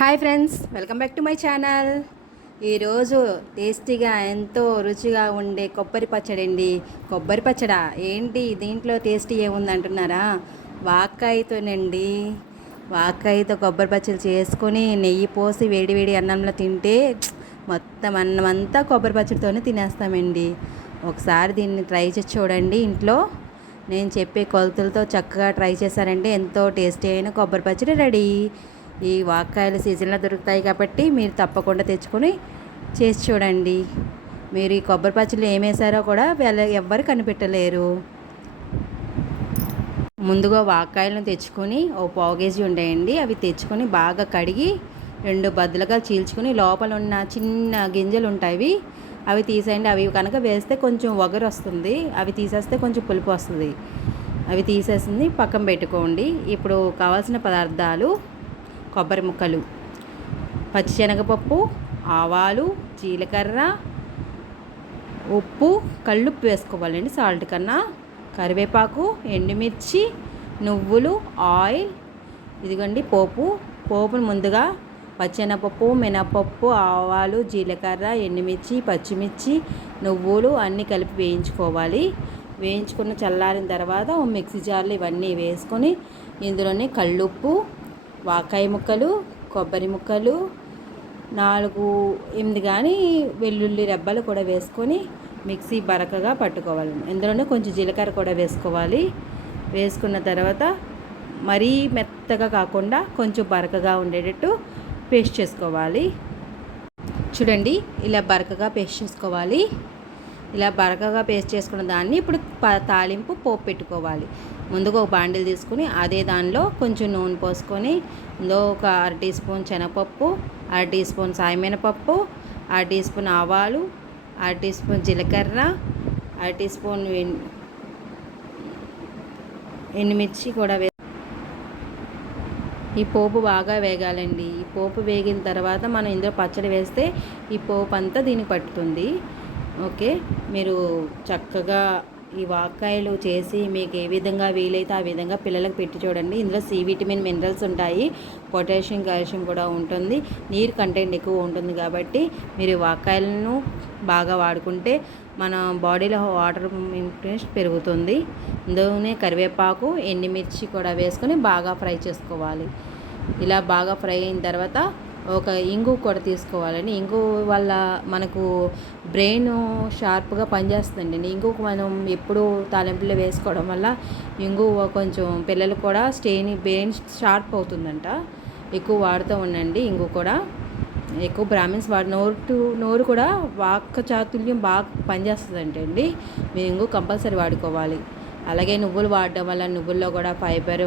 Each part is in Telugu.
Hi friends, welcome back to my channel. ఈరోజు టేస్టీగా ఎంతో రుచిగా ఉండే కొబ్బరి పచ్చడి అండి. కొబ్బరి పచ్చడా ఏంటి, దీంట్లో టేస్టీ ఏముంది అంటున్నారా? వాక్కాయతోనండి. వాక్కాయతో కొబ్బరి పచ్చడి చేసుకొని నెయ్యి పోసి వేడి వేడి అన్నంలో తింటే మొత్తం అన్నం అంతా కొబ్బరి పచ్చడితోనే తినేస్తామండి. ఒకసారి దీన్ని ట్రై చేసి చూడండి. ఇంట్లో నేను చెప్పే కొలతలతో చక్కగా ట్రై చేశారంటే ఎంతో టేస్టీ అయిన కొబ్బరి పచ్చడి రెడీ. ఈ వాక్కాయలు సీజన్లో దొరుకుతాయి కాబట్టి మీరు తప్పకుండా తెచ్చుకొని చేసి చూడండి. మీరు ఈ కొబ్బరి పచ్చళ్ళు ఏమేసారో కూడా ఎవ్వరు కనిపెట్టలేరు. ముందుగా వాక్కాయలను తెచ్చుకొని ఓ పావు కేజీ ఉండేయండి. అవి తెచ్చుకొని బాగా కడిగి 2 బద్దలుగా చీల్చుకొని లోపల ఉన్న చిన్న గింజలు ఉంటాయి, అవి తీసేయండి. అవి కనుక వేస్తే కొంచెం వగరు వస్తుంది, అవి తీసేస్తే కొంచెం పులుపు వస్తుంది. అవి తీసేసింది పక్కన పెట్టుకోండి. ఇప్పుడు కావాల్సిన పదార్థాలు: కొబ్బరి ముక్కలు, పచ్చిశనగపప్పు, ఆవాలు, జీలకర్ర, ఉప్పు, కల్లుప్పు వేసుకోవాలండి సాల్ట్ కన్నా, కరివేపాకు, ఎండుమిర్చి, నువ్వులు, ఆయిల్. ఇదిగోండి పోపును ముందుగా పచ్చెనపప్పు, మినపప్పు, ఆవాలు, జీలకర్ర, ఎండుమిర్చి, పచ్చిమిర్చి, నువ్వులు అన్నీ కలిపి వేయించుకోవాలి. వేయించుకున్న చల్లారిన తర్వాత ఓ మిక్సీ జార్లో ఇవన్నీ వేసుకొని ఇందులోనే కల్లుప్పు, వాకాయ ముక్కలు, కొబ్బరి ముక్కలు, 4-8 కానీ వెల్లుల్లి రెబ్బలు కూడా వేసుకొని మిక్సీ బరకగా పట్టుకోవాలి. ఇందులోనే కొంచెం జీలకర్ర కూడా వేసుకోవాలి. వేసుకున్న తర్వాత మరీ మెత్తగా కాకుండా కొంచెం బరకగా ఉండేటట్టు పేస్ట్ చేసుకోవాలి. చూడండి, ఇలా బరకగా పేస్ట్ చేసుకోవాలి. ఇలా బరకగా పేస్ట్ చేసుకున్న దాన్ని ఇప్పుడు తాలింపు పోపు పెట్టుకోవాలి. ముందుగా ఒక బాండిల్ తీసుకుని అదే దానిలో కొంచెం నూనె పోసుకొని ఇందులో ఒక 1/2 టీ స్పూన్ శనగపప్పు, 1/2 టీ స్పూన్ సాయమినపప్పు, 1/2 టీ స్పూన్ ఆవాలు, 1/2 టీ స్పూన్ జీలకర్ర, 1/2 టీ స్పూన్ ఎండుమిర్చి కూడా ఈ పోపు బాగా వేగాలండి. ఈ పోపు వేగిన తర్వాత మనం ఇందులో పచ్చడి వేస్తే ఈ పోపు అంతా దీనికి పట్టుతుంది. ఓకే, మీరు చక్కగా ఈ వాక్కాయలు చేసి మీకు ఏ విధంగా వీలైతే ఆ విధంగా పిల్లలకు పెట్టి చూడండి. ఇందులో సి విటమిన్, మినరల్స్ ఉంటాయి, పొటాషియం, కాల్షియం కూడా ఉంటుంది, నీరు కంటెంట్ ఎక్కువ ఉంటుంది. కాబట్టి మీరు వాక్కాయలను బాగా వాడుకుంటే మన బాడీలో వాటర్ ఇంట్రెస్ట్ పెరుగుతుంది. ఇందులోనే కరివేపాకు, ఎండుమిర్చి కూడా వేసుకొని బాగా ఫ్రై చేసుకోవాలి. ఇలా బాగా ఫ్రై అయిన తర్వాత ఒక ఇంగు కూడా తీసుకోవాలండి. ఇంగు వల్ల మనకు బ్రెయిన్ షార్ప్గా పనిచేస్తుందండి. ఇంగుకు మనం ఎప్పుడు తాలింపులో వేసుకోవడం వల్ల ఇంగు కొంచెం పిల్లలు కూడా బ్రెయిన్ షార్ప్ అవుతుందంట. ఎక్కువ వాడుతూ ఉండండి. ఇంగు కూడా ఎక్కువ బ్రాహ్మిన్స్ నోరు కూడా వాక్ చాతుల్యం బాగా పనిచేస్తుందంటే అండి. మీరు ఇంగు కంపల్సరీ వాడుకోవాలి. అలాగే నువ్వులు వాడడం వల్ల నువ్వుల్లో కూడా ఫైబర్,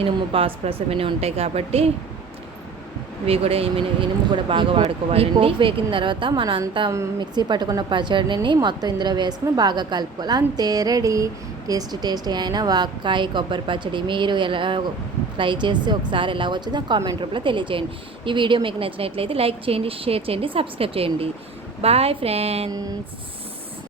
ఇనుము, ఫాస్ఫరస్ ఇవన్నీ ఉంటాయి కాబట్టి ఇవి కూడా ఇనుము కూడా బాగా వాడుకోవాలి. పోపు వేగిన తర్వాత మనం అంతా మిక్సీ పట్టుకున్న పచ్చడిని మొత్తం ఇందులో వేసుకుని బాగా కలుపుకోవాలి. అంతే, రెడీ. టేస్టీ అయిన వాక్కాయ కొబ్బరి పచ్చడి. మీరు ఎలా ట్రై చేసి ఒకసారి ఎలా వచ్చిందో కామెంట్ రూపంలో తెలియచేయండి. ఈ వీడియో మీకు నచ్చినట్లయితే లైక్ చేయండి, షేర్ చేయండి, సబ్స్క్రైబ్ చేయండి. Bye friends.